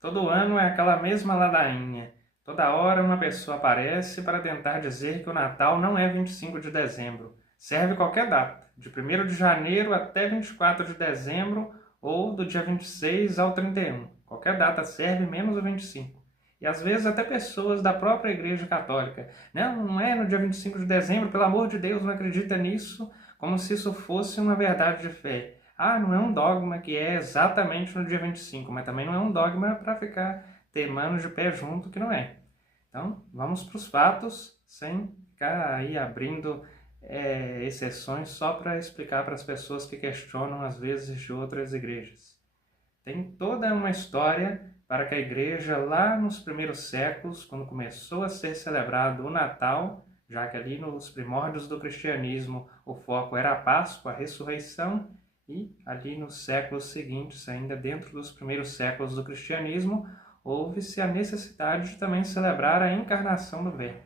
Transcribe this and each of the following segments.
Todo ano é aquela mesma ladainha. Toda hora uma pessoa aparece para tentar dizer que o Natal não é 25 de dezembro. Serve qualquer data, de 1º de janeiro até 24 de dezembro ou do dia 26 ao 31. Qualquer data serve, menos o 25. E às vezes até pessoas da própria Igreja Católica. Não é no dia 25 de dezembro, pelo amor de Deus, não acredita nisso, como se isso fosse uma verdade de fé. Não é um dogma que é exatamente no dia 25, mas também não é um dogma para ficar teimando de pé junto, que não é. Então, vamos para os fatos, sem ficar aí abrindo exceções só para explicar para as pessoas que questionam, às vezes, de outras igrejas. Tem toda uma história para que a igreja, lá nos primeiros séculos, quando começou a ser celebrado o Natal, já que ali nos primórdios do cristianismo o foco era a Páscoa, a ressurreição, e ali nos séculos seguintes, ainda dentro dos primeiros séculos do cristianismo, houve-se a necessidade de também celebrar a encarnação do Verbo.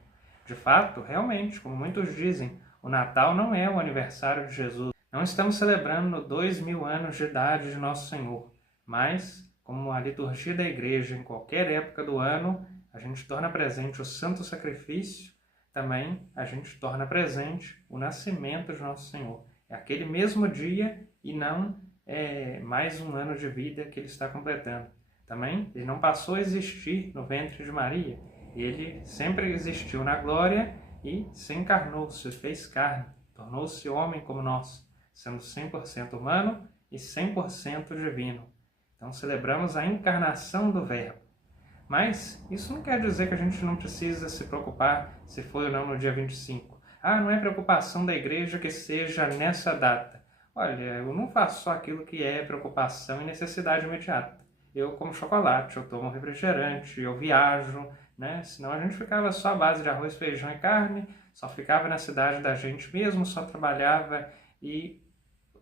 De fato, realmente, como muitos dizem, o Natal não é o aniversário de Jesus. Não estamos celebrando 2000 anos de idade de Nosso Senhor, mas, como a liturgia da igreja em qualquer época do ano, a gente torna presente o santo sacrifício, também a gente torna presente o nascimento de Nosso Senhor. É aquele mesmo dia e não mais um ano de vida que ele está completando. Também, ele não passou a existir no ventre de Maria. Ele sempre existiu na glória e se encarnou, se fez carne, tornou-se homem como nós, sendo 100% humano e 100% divino. Então, celebramos a encarnação do Verbo. Mas isso não quer dizer que a gente não precisa se preocupar se foi ou não no dia 25. Não é preocupação da igreja que seja nessa data. Olha, eu não faço só aquilo que é preocupação e necessidade imediata. Eu como chocolate, eu tomo refrigerante, eu viajo, né? Senão a gente ficava só à base de arroz, feijão e carne, só ficava na cidade da gente mesmo, só trabalhava e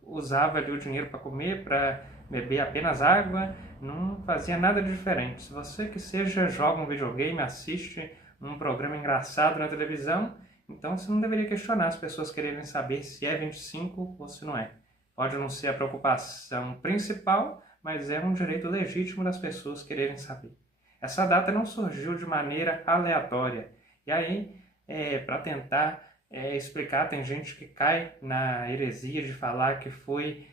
usava ali o dinheiro para comer, para beber apenas água, não fazia nada de diferente. Se você que seja joga um videogame, assiste um programa engraçado na televisão, então você não deveria questionar as pessoas quererem saber se é 25 ou se não é. Pode não ser a preocupação principal, mas é um direito legítimo das pessoas quererem saber. Essa data não surgiu de maneira aleatória. E aí, para tentar explicar, tem gente que cai na heresia de falar que foi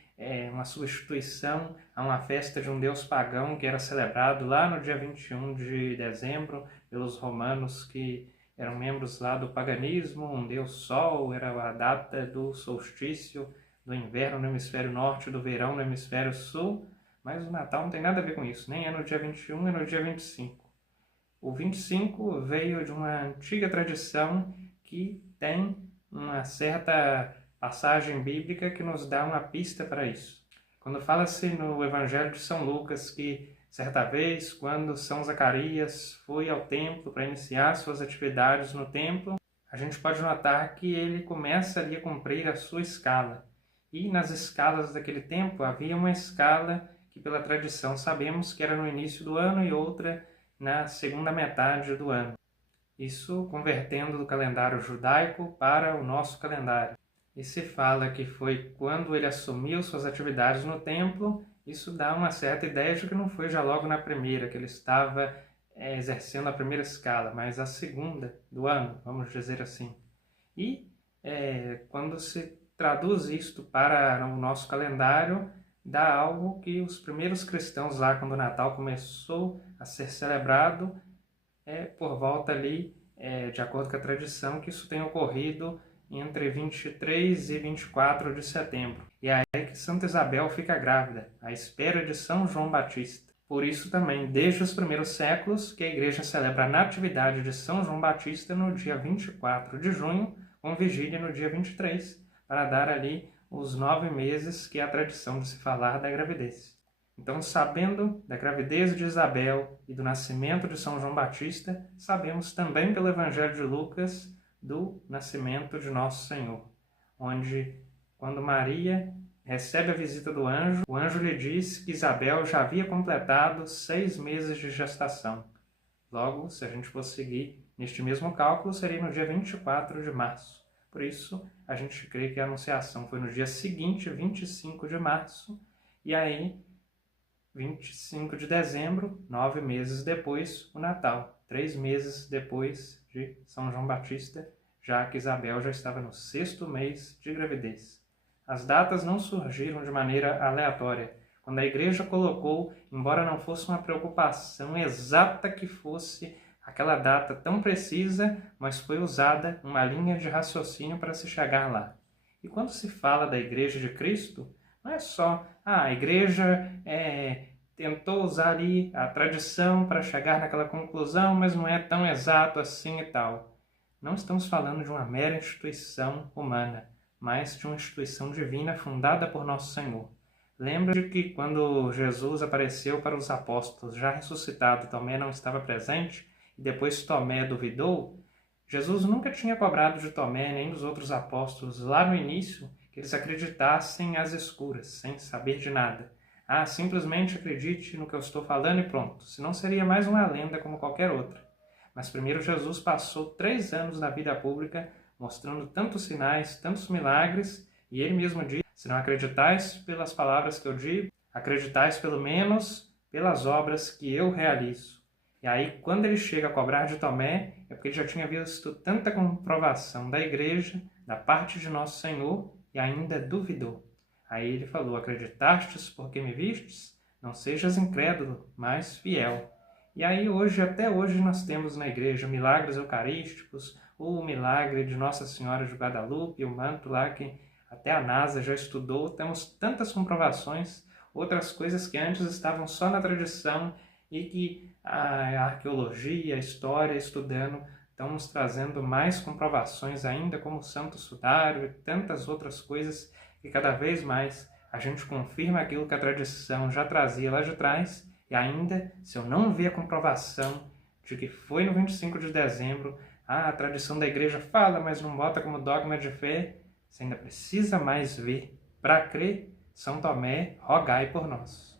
uma substituição a uma festa de um deus pagão que era celebrado lá no dia 21 de dezembro pelos romanos que eram membros lá do paganismo. Um deus sol era a data do solstício, do inverno no hemisfério norte, do verão no hemisfério sul, mas o Natal não tem nada a ver com isso, nem é no dia 21, é no dia 25. O 25 veio de uma antiga tradição que tem uma certa passagem bíblica que nos dá uma pista para isso. Quando fala-se no Evangelho de São Lucas que, certa vez, quando São Zacarias foi ao templo para iniciar suas atividades no templo, a gente pode notar que ele começa ali a cumprir a sua escala. E nas escalas daquele tempo havia uma escala que, pela tradição, sabemos que era no início do ano e outra na segunda metade do ano. Isso convertendo do calendário judaico para o nosso calendário. E se fala que foi quando ele assumiu suas atividades no templo, isso dá uma certa ideia de que não foi já logo na primeira, que ele estava exercendo a primeira escala, mas a segunda do ano, vamos dizer assim. E quando se traduz isto para o nosso calendário, dá algo que os primeiros cristãos lá, quando o Natal começou a ser celebrado, por volta ali, de acordo com a tradição, que isso tem ocorrido entre 23 e 24 de setembro. E é aí que Santa Isabel fica grávida, à espera de São João Batista. Por isso também, desde os primeiros séculos, que a Igreja celebra a Natividade de São João Batista no dia 24 de junho, com vigília no dia 23, para dar ali os 9 meses que é a tradição de se falar da gravidez. Então, sabendo da gravidez de Isabel e do nascimento de São João Batista, sabemos também pelo Evangelho de Lucas do nascimento de Nosso Senhor, onde, quando Maria recebe a visita do anjo, o anjo lhe diz que Isabel já havia completado 6 meses de gestação. Logo, se a gente fosse seguir neste mesmo cálculo, seria no dia 24 de março. Por isso, a gente crê que a anunciação foi no dia seguinte, 25 de março, e aí 25 de dezembro, 9 meses depois, o Natal, 3 meses depois de São João Batista, já que Isabel já estava no 6º mês de gravidez. As datas não surgiram de maneira aleatória. Quando a Igreja colocou, embora não fosse uma preocupação exata que fosse aquela data tão precisa, mas foi usada uma linha de raciocínio para se chegar lá. E quando se fala da Igreja de Cristo, não é só a Igreja tentou usar ali a tradição para chegar naquela conclusão, mas não é tão exato assim e tal. Não estamos falando de uma mera instituição humana, mas de uma instituição divina fundada por Nosso Senhor. Lembra de que quando Jesus apareceu para os apóstolos, já ressuscitado, Tomé não estava presente, e depois Tomé duvidou? Jesus nunca tinha cobrado de Tomé nem dos outros apóstolos lá no início que eles acreditassem às escuras, sem saber de nada. Simplesmente acredite no que eu estou falando e pronto, senão seria mais uma lenda como qualquer outra. Mas primeiro Jesus passou 3 anos na vida pública mostrando tantos sinais, tantos milagres, e ele mesmo disse: se não acreditais pelas palavras que eu digo, acreditais pelo menos pelas obras que eu realizo. E aí, quando ele chega a cobrar de Tomé, é porque ele já tinha visto tanta comprovação da Igreja, da parte de Nosso Senhor, e ainda duvidou. Aí ele falou: acreditastes porque me vistes? Não sejas incrédulo, mas fiel. E aí até hoje nós temos na igreja milagres eucarísticos, o milagre de Nossa Senhora de Guadalupe, o manto lá que até a NASA já estudou. Temos tantas comprovações, outras coisas que antes estavam só na tradição e que a arqueologia, a história, estudando, estão nos trazendo mais comprovações ainda, como o Santo Sudário e tantas outras coisas que cada vez mais a gente confirma aquilo que a tradição já trazia lá de trás. E ainda, se eu não ver a comprovação de que foi no 25 de dezembro, a tradição da igreja fala, mas não bota como dogma de fé, você ainda precisa mais ver para crer. São Tomé, rogai por nós.